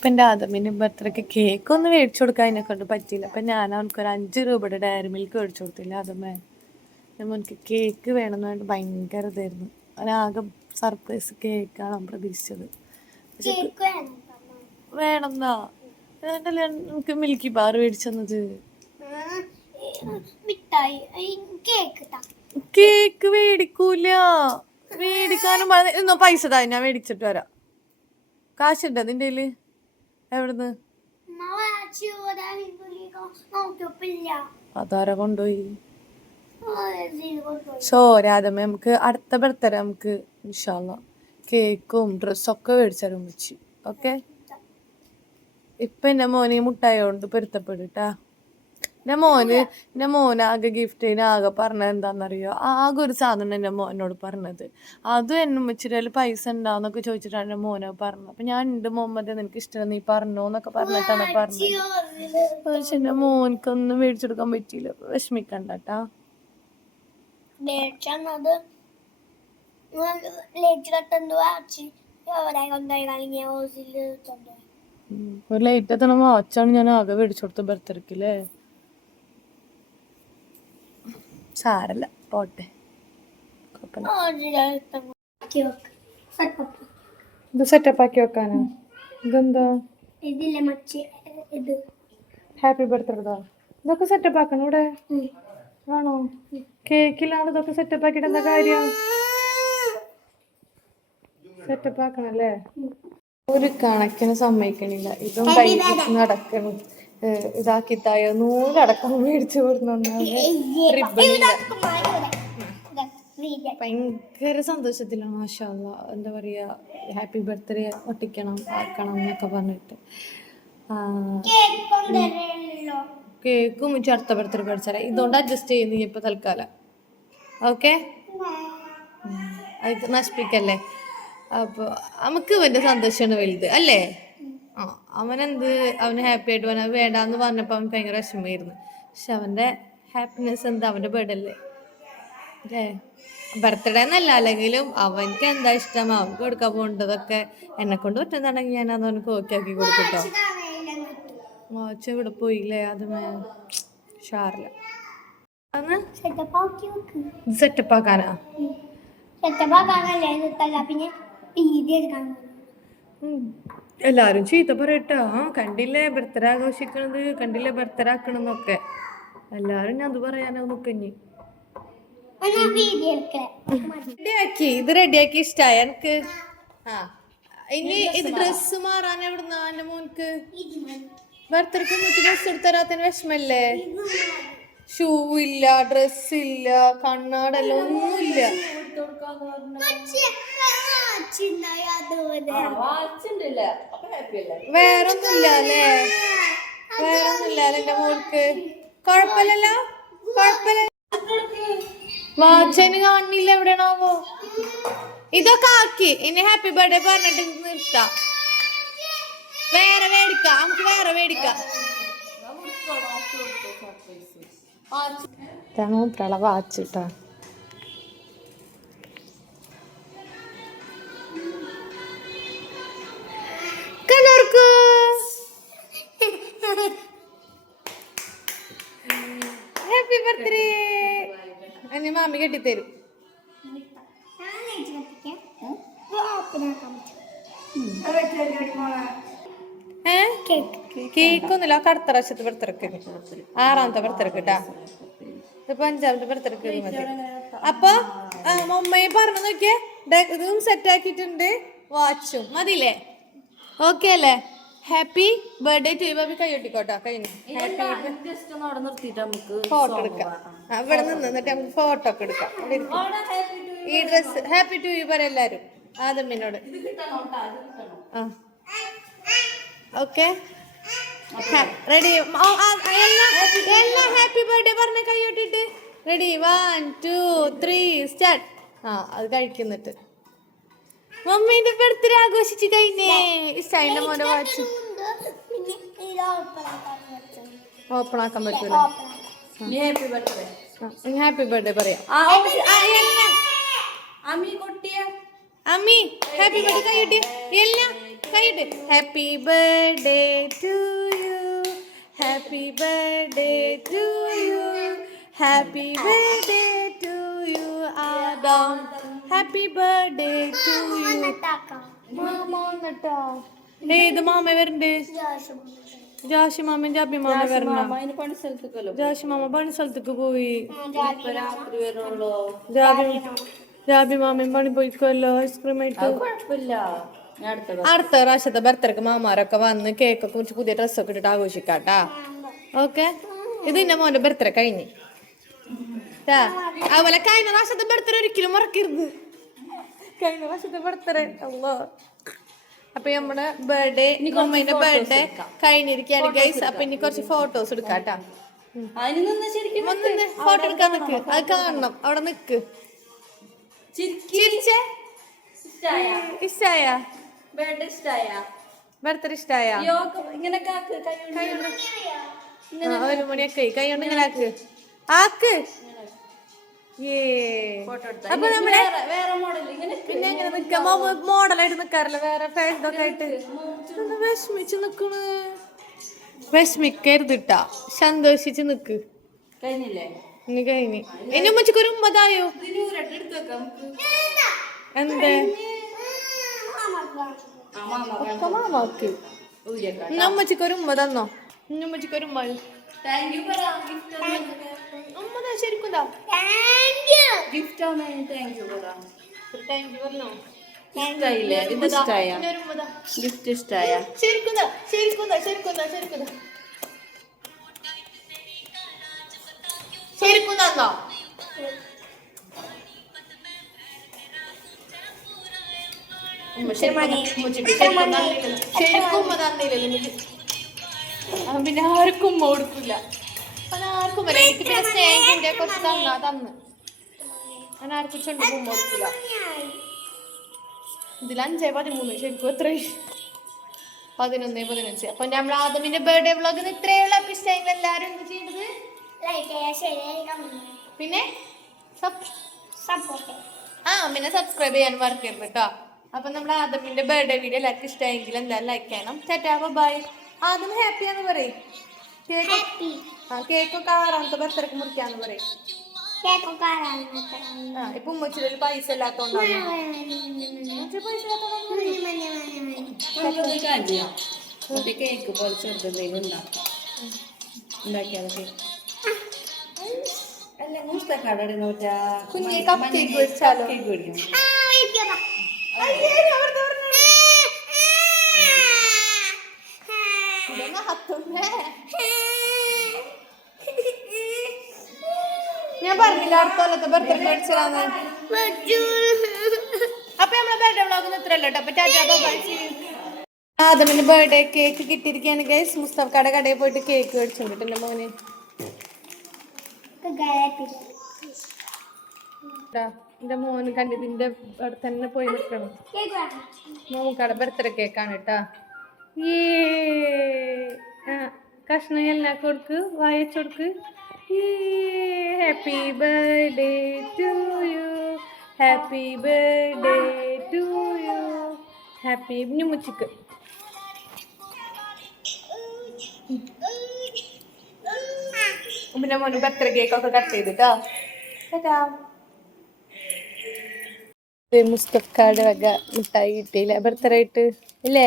ഇപ്പം എൻ്റെ ആദമിന് ബർത്ത്ഡേക്ക് കേക്ക് ഒന്ന് മേടിച്ചു കൊടുക്കാൻ അതിനെ കൊണ്ട് പറ്റിയില്ല. അപ്പം ഞാൻ അവനക്കൊരു 5 രൂപയുടെ ഡയറി മിൽക്ക് മേടിച്ചു കൊടുത്തില്ല. ആദമേ എനിക്ക് കേക്ക് വേണമെന്ന് പറഞ്ഞിട്ട് ഭയങ്കര ഇതായിരുന്നു. അവനാകെ സർപ്രൈസ് കേക്കാണ് അവൻ പ്രതീക്ഷിച്ചത്. പക്ഷെ വേണമെന്നാ അതല്ലേ എനിക്ക് മിൽക്കി ബാർ മേടിച്ചെന്നത്. കേക്ക് മേടിക്കൂല, മേടിക്കാനും ഇന്നോ പൈസ താ ഞാൻ മേടിച്ചിട്ട് വരാം. കാശുണ്ടോ നിന്റെ കയ്യില്? എവിടുന്ന്? അതാരാ കൊണ്ടുപോയി? രാധമ്മ നമുക്ക് അടുത്ത ബർത്ത്ഡേ നമുക്ക് ഇൻഷാല്ലാ കേക്കും ഡ്രസ്സൊക്കെ മേടിച്ചാലും വെച്ച്. ഓക്കെ, ഇപ്പൊ എന്റെ മോനെ മുട്ടായോണ്ട് പൊരുത്തപ്പെട്ടാ. എൻ്റെ മോന് ആകെ ഗിഫ്റ്റിന് ആകെ പറഞ്ഞത് എന്താണെന്നറിയോ? ആകെ ഒരു സാധനം എൻ്റെ മോനോട് പറഞ്ഞത്, അതും എന്നെ വെച്ചിട്ട് പൈസ ഉണ്ടാന്നൊക്കെ ചോദിച്ചിട്ടാണ് എൻ്റെ മോനെ പറഞ്ഞത്. അപ്പൊ ഞാൻ ഉണ്ട് മുഹമ്മദ് നിനക്ക് ഇഷ്ടം നീ പറഞ്ഞോ എന്നൊക്കെ പറഞ്ഞിട്ടാണ് പറഞ്ഞത്. പക്ഷെ എൻ്റെ മോനക്കൊന്നും മേടിച്ചെടുക്കാൻ പറ്റിയില്ല. വിഷമിക്കണ്ടാ. ഒരു ലൈറ്റ് എത്തണ വാച്ചാണ് ഞാൻ ആകെ മേടിച്ചു കൊടുത്ത ബർത്ത്ഡേക്കില്ലേ. സാരല്ല, പോട്ടെ. ഇത് സെറ്റപ്പ് ആക്കി വെക്കാനോ? ഇതെന്താ? Happy birthday. ഇതൊക്കെ സെറ്റപ്പ് ആക്കണം ഇവിടെ ആണോ? കേക്കിലാണ് ഇതൊക്കെ സെറ്റപ്പ് ആക്കിയിട്ട് എന്താ കാര്യം? സെറ്റപ്പ് ആക്കണല്ലേ? ഒരു കണക്കിന് സമ്മതിക്കണില്ല. ഇതും കൈ നടക്കണം. ഇതാക്കിത്തായോ നൂലടക്കം മേടിച്ചു കൊടുന്നു. ഭയങ്കര സന്തോഷത്തിലാണ്. മാഷാ അല്ലാ. എന്താ പറയാ, ഹാപ്പി ബർത്ത്ഡേ ഒട്ടിക്കണം ആക്കണം എന്നൊക്കെ പറഞ്ഞിട്ട്. കേക്കും അടുത്ത ബർത്ത്ഡേ കഴിച്ചാലേ ഇതുകൊണ്ട് അഡ്ജസ്റ്റ് ചെയ്യുന്നു ഇപ്പൊ തൽക്കാലം. ഓക്കെ, അത് നശിപ്പിക്കല്ലേ. അപ്പോൾ നമുക്ക് ഇവൻ്റെ സന്തോഷമാണ് വലുത് അല്ലേ? അവന് ഹാപ്പി ആയിട്ട് അവൻ വേണ്ടാന്ന് പറഞ്ഞപ്പോൾ അവൻ ഭയങ്കര വിഷമമായിരുന്നു. പക്ഷെ അവൻ്റെ ഹാപ്പിനെസ് എന്താ, അവൻ്റെ ബർത്ത്ഡേ അല്ലേ അല്ലേ? ബർത്ത്ഡേ എന്നല്ല, അല്ലെങ്കിലും അവൻക്ക് എന്താ ഇഷ്ടം അവൻക്ക് കൊടുക്കാൻ പോകേണ്ടതൊക്കെ എന്നെ കൊണ്ട് പറ്റുന്നതാണെങ്കിൽ ഞാൻ അത് അവനക്ക് ഓക്കെ ആക്കി കൊടുക്കട്ടോ. വാച്ച് ഇവിടെ പോയില്ലേ? അത് ഷാറില്ല. സെറ്റപ്പ് ആക്കാനാ? എല്ലാരും ചീത്ത പറയട്ടോ. കണ്ടില്ലേ ബർത്ത്ഡേ ആഘോഷിക്കണത്, കണ്ടില്ലേ ബർത്ത്ഡേ ആക്കണെന്നൊക്കെ എല്ലാരും ഞാൻ അത് പറയാനോ നോക്കഞ്ഞി. റെഡിയാക്കി, ഇത് റെഡിയാക്കി ഇഷ്ടായ എനിക്ക്. ഇനി ഇത് ഡ്രസ്സ് മാറാൻ എവിടുന്നാ എന്റെ മോൻക്ക്? ബർത്ത്ഡേക്ക് ഡ്രസ്സ് എടുത്തരാത്തിന് വിഷമല്ലേ? ഷൂ ഇല്ല, ഡ്രസ് ഇല്ല, കണ്ണാടല്ല, ഒന്നുമില്ല. വേറൊന്നുമില്ല അല്ലേ? വേറൊന്നുമില്ല അല്ലേ എന്റെ മോൾക്ക്? കൊഴപ്പില്ലല്ലോ, കൊഴപ്പില്ല. വാച്ചന് കാണില്ല, എവിടെയാണാവോ? ഇതൊക്കെ ആക്കി ഇനി ഹാപ്പി ബർത്ത്ഡേ പറഞ്ഞിട്ട് നിർത്താം. വേറെ മേടിക്കാം, നമുക്ക് വേറെ മേടിക്കാം. വാച്ചിട്ടാ കലർക്ക്. Happy birthday. എന്നെ മാമി കെട്ടിത്തരും. കേക്കൊന്നുമില്ല. അടുത്ത പ്രാവശ്യത്തെ ബർത്ത്ഡേക്ക്, 6ാമത്തെ ബർത്ത്ഡേക്ക് കേട്ടാ. ഇതിപ്പോ 5ാമത്തെ ബർത്ത്ഡേക്ക് മതി. അപ്പൊ മമ്മയെ പറഞ്ഞു നോക്കിയേ, ഇതും സെറ്റ് ആക്കിയിട്ടുണ്ട്, വാച്ചും മതിയില്ലേ? ഓക്കെ അല്ലേ? Happy birthday to you. കൈ ഒട്ടിക്കോട്ടോ. കഴിഞ്ഞു. ഫോട്ടോ എടുക്കാം. ഇവിടെ നിന്നിട്ട് നമുക്ക് ഫോട്ടോ ഒക്കെ എടുക്കാം. ഈ ഡ്രസ് ഹാപ്പി ടു യു പറ എല്ലാരും ആദമിനോട്. Okay, ready? എല്ലാം ഹാപ്പി ബർത്ത്ഡേ പറഞ്ഞ കൈയ്യോട്ടിട്ട് റെഡി? 1 2 3 സ്റ്റാർട്ട്. അത് കഴിക്കുന്നിട്ട് മമ്മീന്റെ ബർത്ത്ഡേ ആഘോഷിച്ച് കഴിഞ്ഞേ. ഇഷ്ടമായിന്റെ മോനെ വാച്ച് ഓപ്പൺ ആക്കാൻ പറ്റൂല. ഹാപ്പി ബർത്ത്ഡേ പറയാം. അമ്മി ഹാപ്പി ബർത്ത്ഡേ കൈയ്യോട്ടി. എല്ലാം കൈയിട്ട് happy birthday to you happy birthday to you happy birthday to you Adam happy birthday to you മാമ വന്നിട്ടാ ഏത് മാമ വരണ്ട് ജാഷി മാമൻ ജാബി മാമ വരണം ജാഷി മാമ പണി സ്ഥലത്തേക്ക് പോയി ജാബി മാമൻ പണി പോയിക്കല്ലോ ഐസ്ക്രീം ആയിട്ട് അടുത്ത പ്രാവശ്യത്തെ ബർത്ത്ഡേക്ക് മാമാരൊക്കെ വന്ന് കേക്കൊക്കെ കുറിച്ച് പുതിയ ഡ്രസ്സൊക്കെ ഇട്ടിട്ട് ആഘോഷിക്കാട്ടാ ഓക്കെ ഇത് എന്റെ മോന്റെ ബർത്ത്ഡേ കഴിഞ്ഞ് അതുപോലെ കഴിഞ്ഞ പ്രാവശ്യത്തെ ബർത്ത്ഡേ ഒരിക്കലും മറക്കരുത് കഴിഞ്ഞ പ്രാവശ്യത്തെ ബർത്ത്ഡേ അല്ലോ അപ്പൊ നമ്മുടെ ബർത്ത്ഡേ അമ്മേന്റെ ബർത്ത്ഡേ കഴിഞ്ഞിരിക്കാണ് ഗൈസ് അപ്പൊ ഇനി കുറച്ച് ഫോട്ടോസ് എടുക്കാട്ടാ ഫോട്ടോ എടുക്കാൻ നിക്ക് അത് കാണണം അവിടെ നിക്ക് ഇഷ്ടായ ബർത്ത്ഡേ ഇഷ്ടായ ഒരു മണിയൊക്കെ കൈ കൊണ്ട് ഇങ്ങനെ ആക്ക് ആക്ക് അപ്പൊ നമ്മളെ പിന്നെ എങ്ങനെ നിക്കാം മോഡലായിട്ട് നിക്കാറില്ല വേറെ ഫാഷനൊക്കെ ആയിട്ട് വിഷമിച്ച് നിക്കണ് വിഷമിക്കരുതിട്ടാ സന്തോഷിച്ച് നിക്ക് കഴിഞ്ഞില്ലേ ഇനി കഴിഞ്ഞ് എന്നെ ഉമ്മച്ചക്ക് ഒരു ഉമ്മതായോ എന്തേ മാമാക്ക് ഉമ്മച്ചക്ക് ഒരു ഉമ്മ തന്നോ ഉമ്മച്ചക്ക് ഒരു ഉമ്മ ഉമ്മതാ ശരിക്കും ഗിഫ്റ്റ് ഇഷ്ടായ പിന്നെ ആർക്കും ഉമ്മ കൊടുക്കില്ല അതാർക്കും വരെ എനിക്ക് പിന്നെ സ്നേഹം കൂടിയ കുറച്ച് തന്ന് അതിനാർക്കും ചെണ്ട് ഉമ്മ കൊടുക്കില്ല ഇതിൽ 5-13 ശരിക്കും എത്ര 11-15 അപ്പൊ നമ്മൾ ആദമിന്റെ ബർത്ത്ഡേ വ്ളോഗ് ഇത്രയുള്ള ഇഷ്ടമെങ്കിൽ എല്ലാരും എന്ത് ചെയ്യുന്നത് പിന്നെ പിന്നെ സബ്സ്ക്രൈബ് ചെയ്യാൻ മറക്കരുത് കേട്ടോ അപ്പൊ നമ്മുടെ ആദമിന്റെ ബർത്ത്ഡേ വീഡിയോ എല്ലാവർക്കും ഇഷ്ടമെങ്കിൽ എന്തായാലും ലൈക്ക് ചെയ്യണം ടാറ്റാ ബൈ ആദം ഹാപ്പിയാന്ന് പറയും കേക്കൊക്കെ 6ാമത്തെ ബർത്ത്ഡേക്ക് മുറിക്കാന്ന് പറയും ഇപ്പൊ ഉമ്മച്ചിരി പൈസ ഇല്ലാത്തോണ്ടാണ് കേക്ക് പോലെ ചെറുതെന്തെങ്കിലും ഉണ്ടാക്കിയാലൊക്കെ കുഞ്ഞെ കപ്പ് കേക്ക് മേടിച്ചാലോ ഞാൻ പറഞ്ഞില്ല അടുത്ത കൊല്ലത്തെ ബർത്ത്ഡേ മേടിച്ചതാന്ന് അപ്പൊ നമ്മളെ ബർത്ത്ഡേ വ്ളോഗ് ഇത്രയല്ലോ കേട്ടോ അപ്പൊ ടാറ്റാ ബൈ ആദമിന്റെ ബർത്ത്ഡേ കേക്ക് കിട്ടിയിരിക്കുകയാണ് ഗൈസ് മുസ്തഫയുടെ കടയിൽ പോയിട്ട് കേക്ക് മേടിച്ചോണ്ടിട്ട് എന്റെ മോന് എന്റെ മോന് കണ്ടിതിന്റെ അവിടെ തന്നെ പോയി നിൽക്കണം മോക്കടെ ബർത്ത്ഡേ കേക്കാണ് കേട്ടാ കഷ്ണം എല്ലാം കൊടുക്ക് വായിച്ചോടുക്ക് happy birthday to you happy birthday to you happy മുച്ചിക്ക് പിന്നെ മോന് ബർത്ത്ഡേ കേക്കൊക്കെ കട്ട് ചെയ്തിട്ടോ മുസ്തഫയുടെ വക മിഠായി കിട്ടിയില്ല ബർത്ത്ഡേ ആയിട്ട് ഇല്ലേ